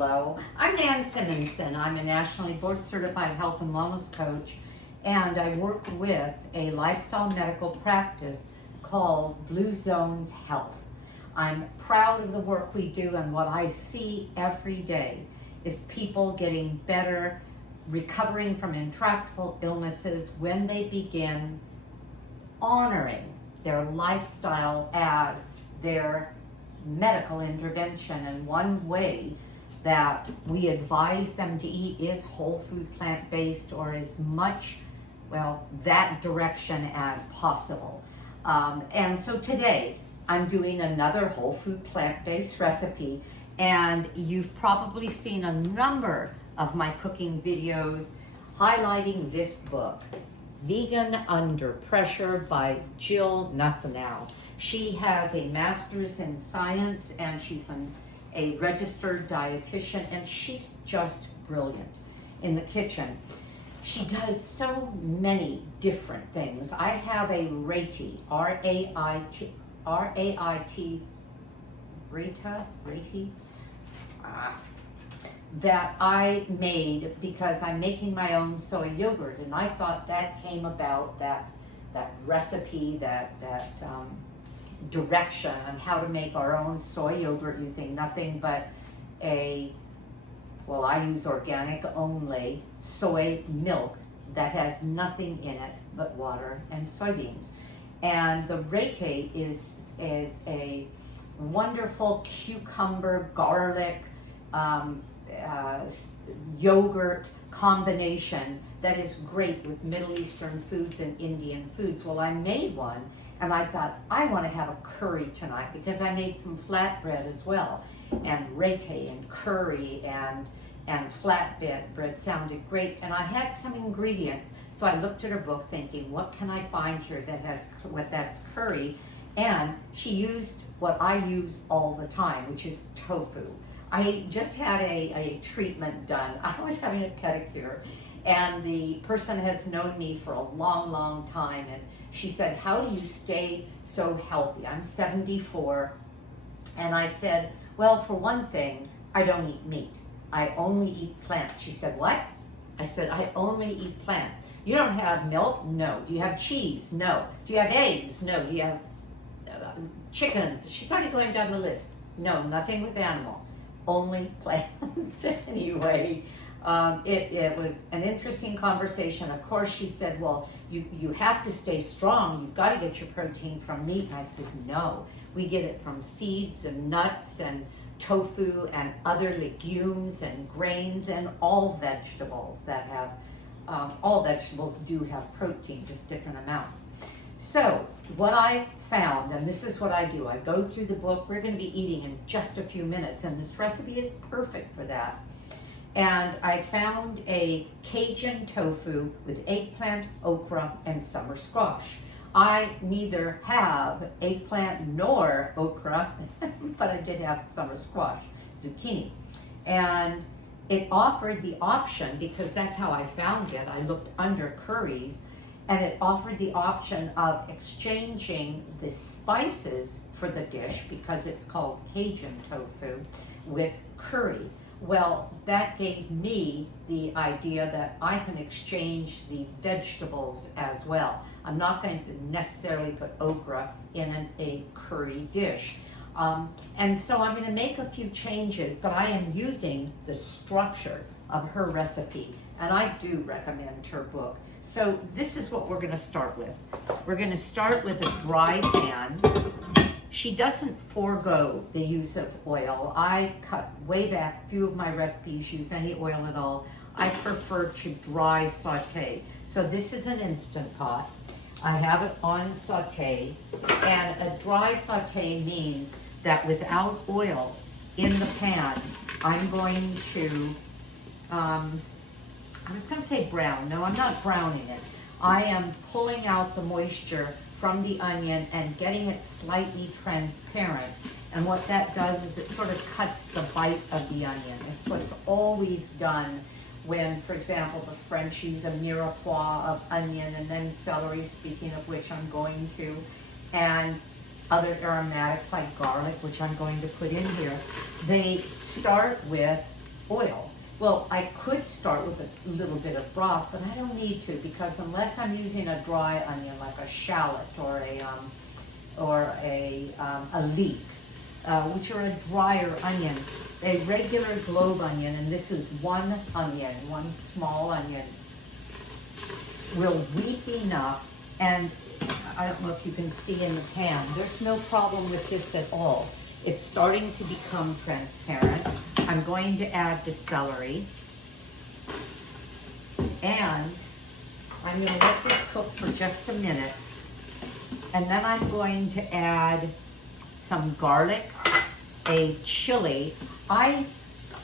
Hello, I'm Ann Simonsen. I'm a nationally board certified health and wellness coach, and I work with a lifestyle medical practice called Blue Zones Health. I'm proud of the work we do, and what I see every day is people getting better, recovering from intractable illnesses when they begin honoring their lifestyle as their medical intervention. And one way that we advise them to eat is whole food, plant-based, or as much, well, that direction as possible. And so today I'm doing another whole food, plant-based recipe, and you've probably seen a number of my cooking videos highlighting this book, Vegan Under Pressure by Jill Nussinow. She has a master's in science, and she's a registered dietitian, and she's just brilliant in the kitchen. She does so many different things. I have a Rati, R-A-I-T, that I made because I'm making my own soy yogurt, and I thought that came about, that recipe, that direction on how to make our own soy yogurt using nothing but I use organic only soy milk that has nothing in it but water and soybeans. And the Rati is a wonderful cucumber, garlic, yogurt combination that is great with Middle Eastern foods and Indian foods. Well, I made one, and I thought, I want to have a curry tonight because I made some flatbread as well. And Rati and curry and flatbread sounded great. And I had some ingredients, so I looked at her book thinking, what can I find here that's curry? And she used what I use all the time, which is tofu. I just had a treatment done. I was having a pedicure, and the person has known me for a long, long time, and she said, how do you stay so healthy? I'm 74, and I said, well, for one thing, I don't eat meat. I only eat plants. She said, what? I said, I only eat plants. You don't have milk? No. Do you have cheese? No. Do you have eggs? No. Do you have chickens? She started going down the list. No, nothing with animal. Only plants. Anyway, it was an interesting conversation. Of course, she said, well, you have to stay strong. You've got to get your protein from meat. And I said, no, we get it from seeds and nuts and tofu and other legumes and grains and all vegetables that have, all vegetables do have protein, just different amounts. So what I found, and this is what I do, I go through the book. We're going to be eating in just a few minutes, and this recipe is perfect for that. And I found a Cajun tofu with eggplant, okra, and summer squash. I neither have eggplant nor okra, but I did have summer squash, zucchini. And it offered the option, because that's how I found it. I looked under curries, and it offered the option of exchanging the spices for the dish, because it's called Cajun tofu, with curry. Well, that gave me the idea that I can exchange the vegetables as well. I'm not going to necessarily put okra in a curry dish. And so I'm going to make a few changes, but I am using the structure of her recipe, and I do recommend her book. So this is what we're going to start with. We're going to start with a dry pan. She doesn't forego the use of oil. I cut way back. Few of my recipes use any oil at all. I prefer to dry saute. So this is an Instant Pot. I have it on saute, and a dry saute means that without oil in the pan, I'm going to, I was going to say brown. No, I'm not browning it. I am pulling out the moisture from the onion and getting it slightly transparent. And what that does is it sort of cuts the bite of the onion. It's what's always done when, for example, the French use a mirepoix of onion and then celery, speaking of which I'm going to, and other aromatics like garlic, which I'm going to put in here. They start with oil. Well, I could start with a little bit of broth, but I don't need to, because unless I'm using a dry onion like a shallot or a leek, which are a drier onion, a regular globe onion, and this is one onion, one small onion, will weep enough. And I don't know if you can see in the pan, there's no problem with this at all. It's starting to become transparent. I'm going to add the celery, and I'm going to let this cook for just a minute, and then I'm going to add some garlic, a chili.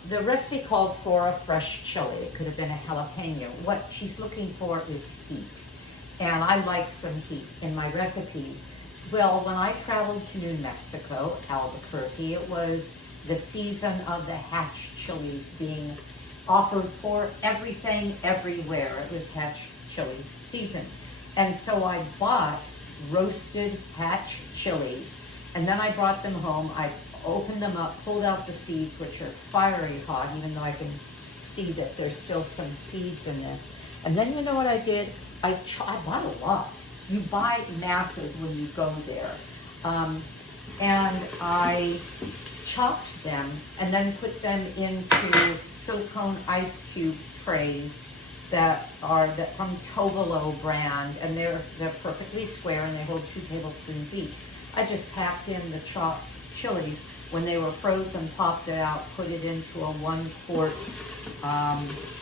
The recipe called for a fresh chili. It could have been a jalapeno. What she's looking for is heat, and I like some heat in my recipes. Well, when I traveled to New Mexico, Albuquerque, it was the season of the hatch chilies being offered for everything, everywhere. It was hatch chili season. And so I bought roasted hatch chilies, and then I brought them home. I opened them up, pulled out the seeds, which are fiery hot, even though I can see that there's still some seeds in this. And then you know what I did? I bought a lot. You buy masses when you go there. And I chopped them and then put them into silicone ice cube trays that are from Tovolo brand, and they're perfectly square, and they hold 2 tablespoons each. I just packed in the chopped chilies. When they were frozen, popped it out, put it into a 1-quart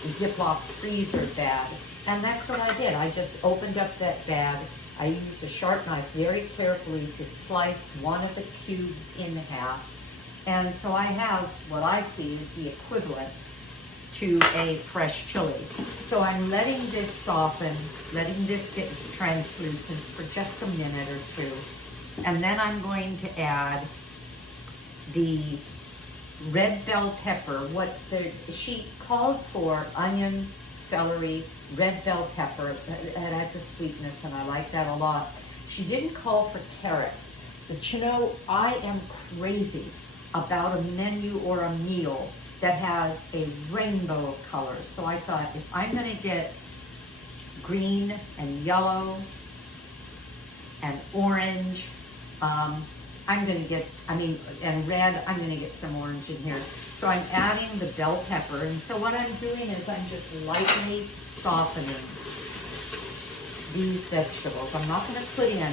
Ziploc freezer bag. And that's what I did. I just opened up that bag. I used a sharp knife very carefully to slice one of the cubes in half. And so I have what I see is the equivalent to a fresh chili. So I'm letting this soften, letting this get translucent for just a minute or two. And then I'm going to add the red bell pepper. She called for onion, celery, red bell pepper. It adds a sweetness, and I like that a lot. She didn't call for carrot. But you know, I am crazy about a menu or a meal that has a rainbow of colors. So I thought, if I'm going to get green and yellow and orange, I'm going to get, and red, I'm going to get some orange in here. So I'm adding the bell pepper. And so what I'm doing is I'm just lightly softening these vegetables. I'm not going to put in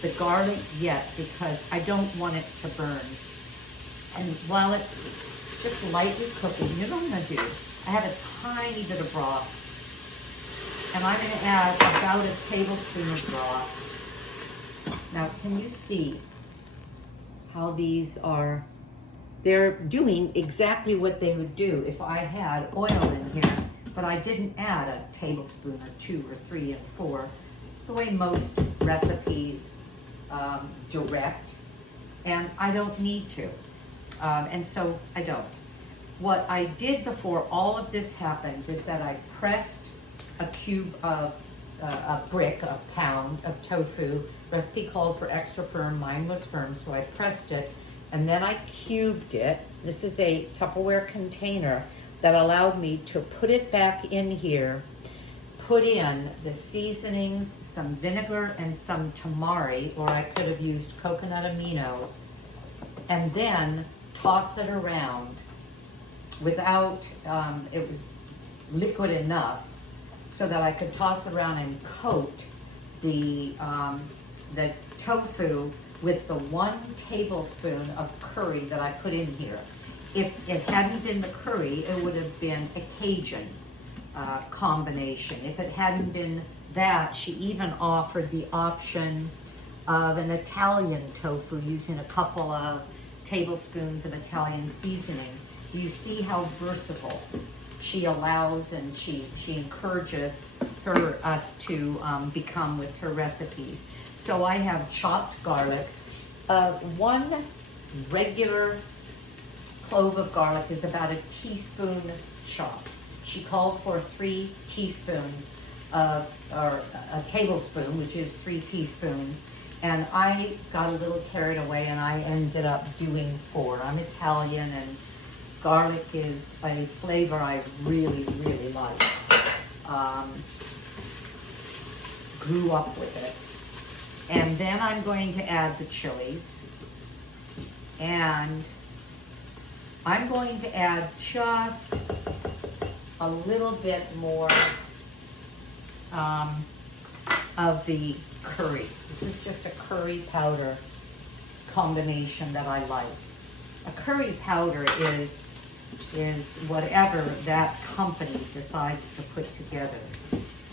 the garlic yet because I don't want it to burn. And while it's just lightly cooking, you know what I'm going to do? I have a tiny bit of broth. And I'm going to add about a tablespoon of broth. Now, can you see how these are? They're doing exactly what they would do if I had oil in here, but I didn't add a tablespoon or 2 or 3 and 4, the way most recipes direct, and I don't need to, and so I don't. What I did before all of this happened is that I pressed a cube of, a pound of tofu. Recipe called for extra firm, mine was firm, so I pressed it, and then I cubed it. This is a Tupperware container that allowed me to put it back in here, put in the seasonings, some vinegar and some tamari, or I could have used coconut aminos, and then toss it around without, it was liquid enough so that I could toss around and coat the tofu with the 1 tablespoon of curry that I put in here. If it hadn't been the curry, it would have been a Cajun combination. If it hadn't been that, she even offered the option of an Italian tofu using a couple of tablespoons of Italian seasoning. You see how versatile she allows and she encourages us to become with her recipes. So I have chopped garlic. 1 regular clove of garlic is about a teaspoon chopped. She called for 3 teaspoons or a tablespoon, which is 3 teaspoons. And I got a little carried away and I ended up doing 4. I'm Italian, and Garlic is a flavor I really, really like. Grew up with it. And then I'm going to add the chilies. And I'm going to add just a little bit more of the curry. This is just a curry powder combination that I like. A curry powder is whatever that company decides to put together.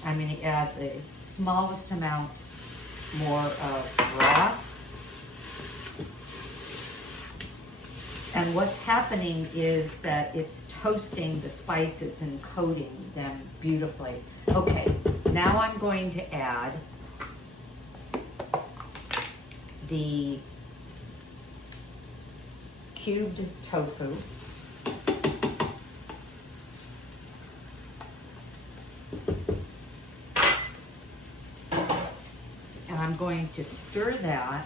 I'm going to add the smallest amount more of broth. And what's happening is that it's toasting the spices and coating them beautifully. Okay, now I'm going to add the cubed tofu. And I'm going to stir that.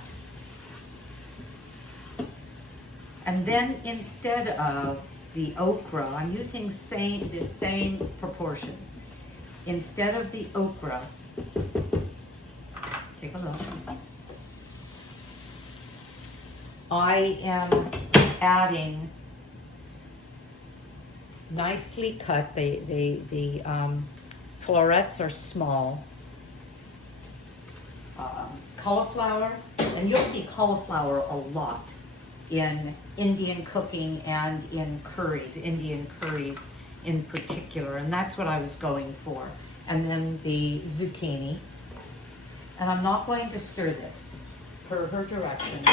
And then instead of the okra, I'm using the same proportions. Instead of the okra, take a look. I am adding nicely cut. The florets are small. Cauliflower, and you'll see cauliflower a lot in Indian cooking and in curries, Indian curries in particular, and that's what I was going for. And then the zucchini. And I'm not going to stir this per her directions.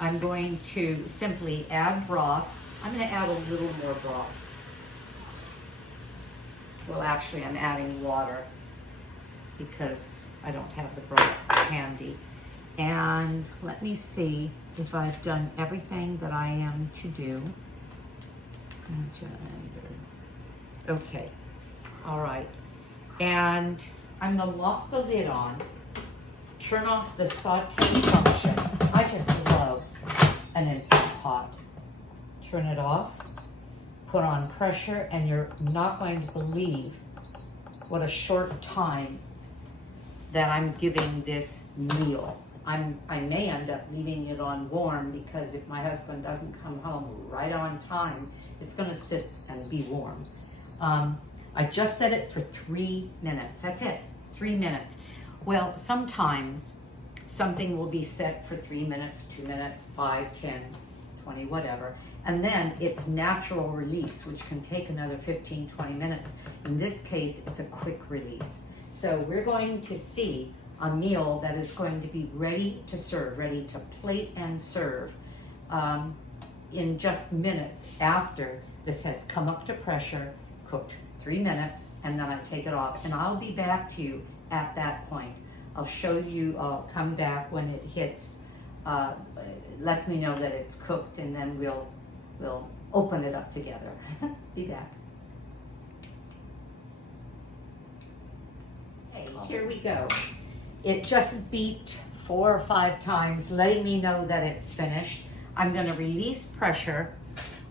I'm going to simply add broth. I'm going to add a little more broth. Well, actually, I'm adding water because I don't have the broth handy. And let me see if I've done everything that I am to do. Okay, all right. And I'm gonna lock the lid on, turn off the saute function. I just love an Instant Pot. Turn it off, put on pressure, and you're not going to believe what a short time that I'm giving this meal. I may end up leaving it on warm because if my husband doesn't come home right on time, it's gonna sit and be warm. I just set it for 3 minutes. That's it, 3 minutes. Well, sometimes something will be set for 3 minutes, 2 minutes, 5, 10, 20, whatever. And then it's natural release, which can take another 15, 20 minutes. In this case, it's a quick release. So we're going to see a meal that is going to be ready to serve, ready to plate and serve in just minutes after this has come up to pressure, cooked 3 minutes, and then I take it off. And I'll be back to you at that point. I'll show you, I'll come back when it hits, lets me know that it's cooked, and then we'll open it up together. Be back. Okay, here we go. It just beeped 4 or 5 times, letting me know that it's finished. I'm gonna release pressure.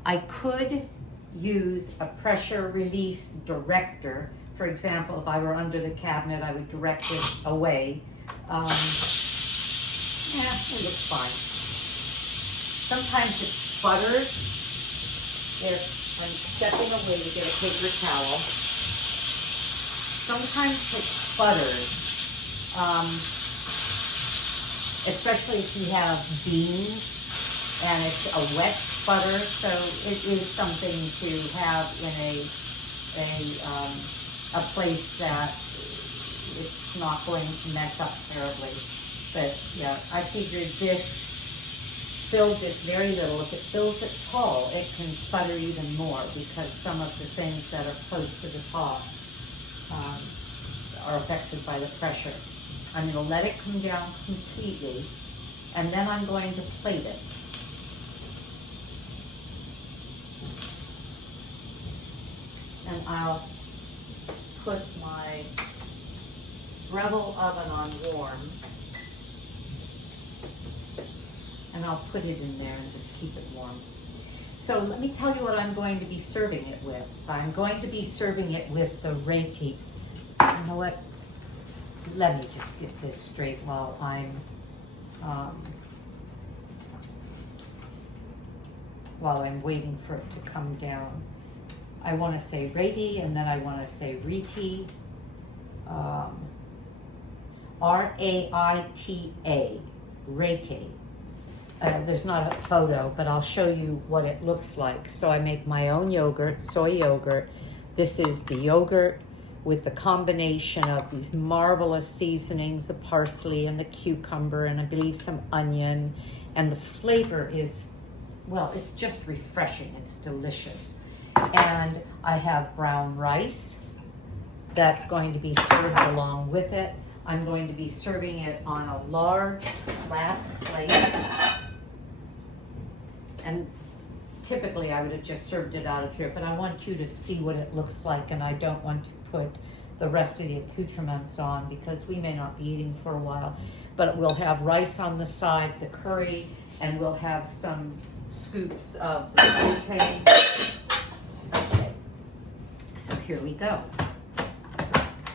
I could use a pressure release director. For example, if I were under the cabinet, I would direct it away. Yeah, it looks fine. Sometimes it sputters if I'm stepping away to get a paper towel. Sometimes it sputters. Especially if you have beans and it's a wet sputter, so it is something to have in a place that it's not going to mess up terribly. But yeah, I figured this filled this very little. If it fills it tall, it can sputter even more because some of the things that are close to the top are affected by the pressure. I'm going to let it come down completely, and then I'm going to plate it. And I'll put my Breville oven on warm, and I'll put it in there and just keep it warm. So let me tell you what I'm going to be serving it with. I'm going to be serving it with the reti. You know what? Let me just get this straight while I'm waiting for it to come down. I want to say reti, and then I want to say reti. R-A-I-T-A, reti. There's not a photo, but I'll show you what it looks like. So I make my own yogurt, soy yogurt. This is the yogurt with the combination of these marvelous seasonings, the parsley and the cucumber, and I believe some onion. And the flavor is, well, it's just refreshing. It's delicious. And I have brown rice that's going to be served along with it. I'm going to be serving it on a large flat plate. And typically I would have just served it out of here, but I want you to see what it looks like, and I don't want to put the rest of the accoutrements on because we may not be eating for a while. But we'll have rice on the side, the curry, and we'll have some scoops of the gluten. Okay, so here we go.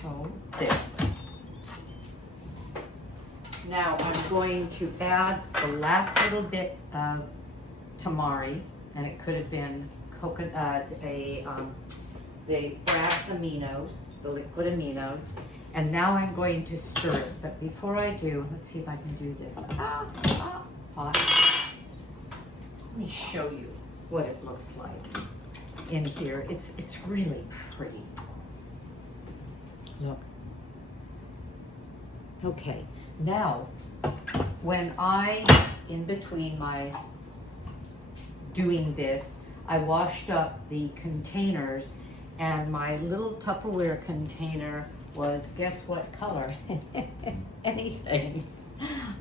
So there. Now I'm going to add the last little bit of tamari, and it could have been coconut, the brass aminos, the liquid aminos, and now I'm going to stir it. But before I do, let's see if I can do this. Hot. Let me show you what it looks like in here. It's really pretty. Look. Okay, now when in between my doing this, I washed up the containers, and my little Tupperware container was, guess what color? Anything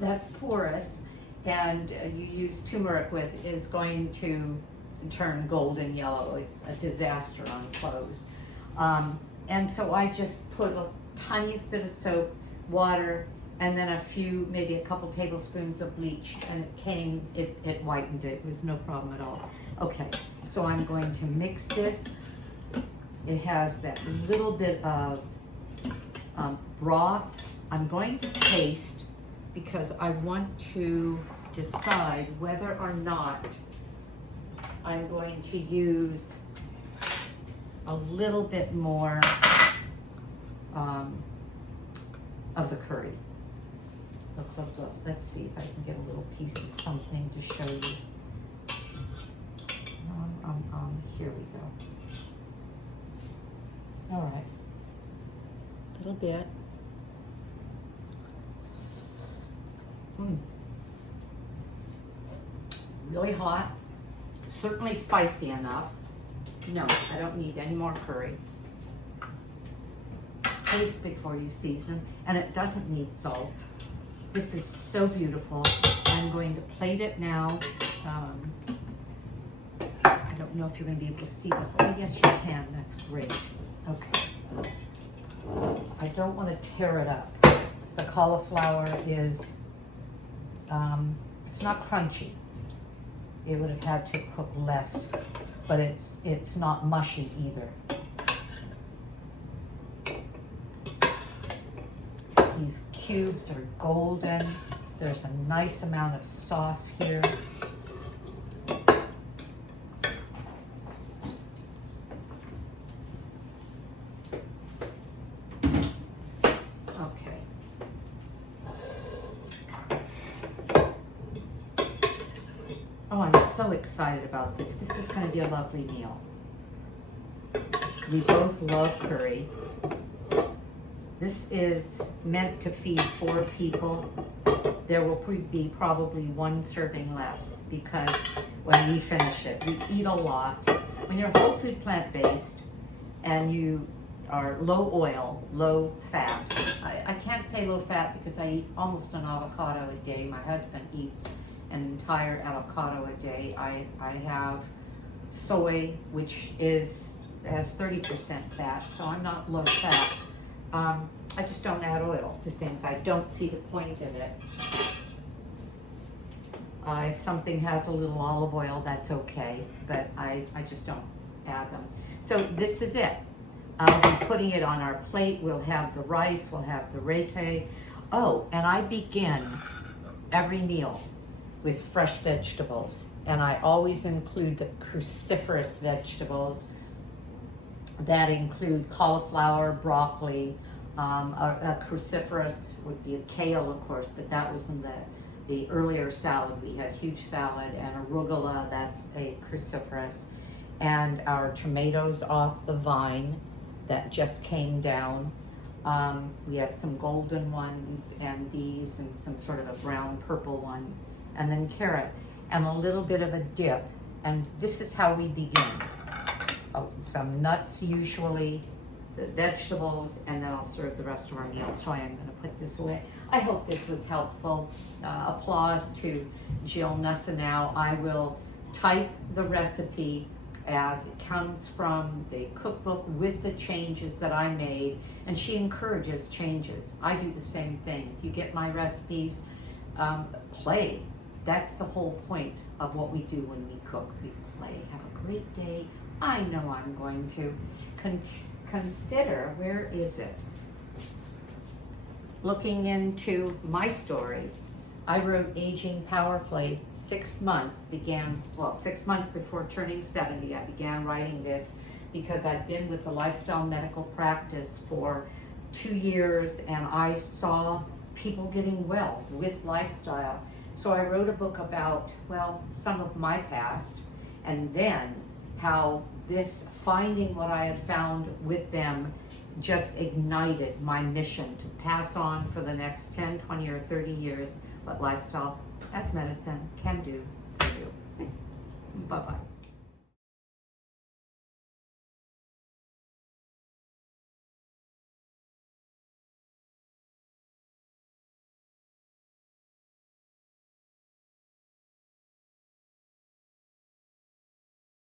that's porous and you use turmeric with is going to turn golden yellow. It's a disaster on clothes. And so I just put a tiniest bit of soap, water, and then maybe a couple tablespoons of bleach, and it whitened it. It was no problem at all. Okay, so I'm going to mix this. It has that little bit of broth. I'm going to taste because I want to decide whether or not I'm going to use a little bit more of the curry. Look. Let's see if I can get a little piece of something to show you. Here we go. All right. A little bit. Really hot. Certainly spicy enough. No, I don't need any more curry. Taste before you season, and it doesn't need salt. This is so beautiful. I'm going to plate it now. I don't know if you're going to be able to see that. Oh, yes, you can. That's great. Okay. I don't want to tear it up. The cauliflower is, it's not crunchy. It would have had to cook less, but it's not mushy either. These cubes are golden. There's a nice amount of sauce here. Okay. Oh, I'm so excited about this. This is going to be a lovely meal. We both love curry. This is meant to feed 4 people. There will be probably 1 serving left because when we finish it, we eat a lot. When you're whole food plant-based and you are low oil, low fat, I can't say low fat because I eat almost an avocado a day. My husband eats an entire avocado a day. I have soy, which has 30% fat, so I'm not low fat. I just don't add oil to things. I don't see the point in it. If something has a little olive oil, that's okay, but I just don't add them. So this is it. I'll be putting it on our plate. We'll have the rice, we'll have the rete. Oh, and I begin every meal with fresh vegetables. And I always include the cruciferous vegetables that include cauliflower, broccoli. A cruciferous would be a kale, of course, but that was in the earlier salad. We had huge salad, and arugula, that's a cruciferous. And our tomatoes off the vine that just came down. We have some golden ones and these, and some sort of a brown purple ones, and then carrot and a little bit of a dip. And this is how we begin. So, some nuts usually, the vegetables, and then I'll serve the rest of our meal. So I am going to put this away. I hope this was helpful. Applause to Jill Nussinow. I will type the recipe as it comes from the cookbook with the changes that I made, and she encourages changes. I do the same thing. If you get my recipes, play. That's the whole point of what we do when we cook. We play. Have a great day. I know I'm going to. Consider, where is it? Looking into my story, I wrote Aging Powerfully 6 months, 6 months before turning 70. I began writing this because I'd been with the lifestyle medical practice for 2 years, and I saw people getting well with lifestyle. So I wrote a book about, some of my past, and then how this finding what I had found with them just ignited my mission to pass on for the next 10, 20, or 30 years what lifestyle as medicine can do for you. Bye-bye.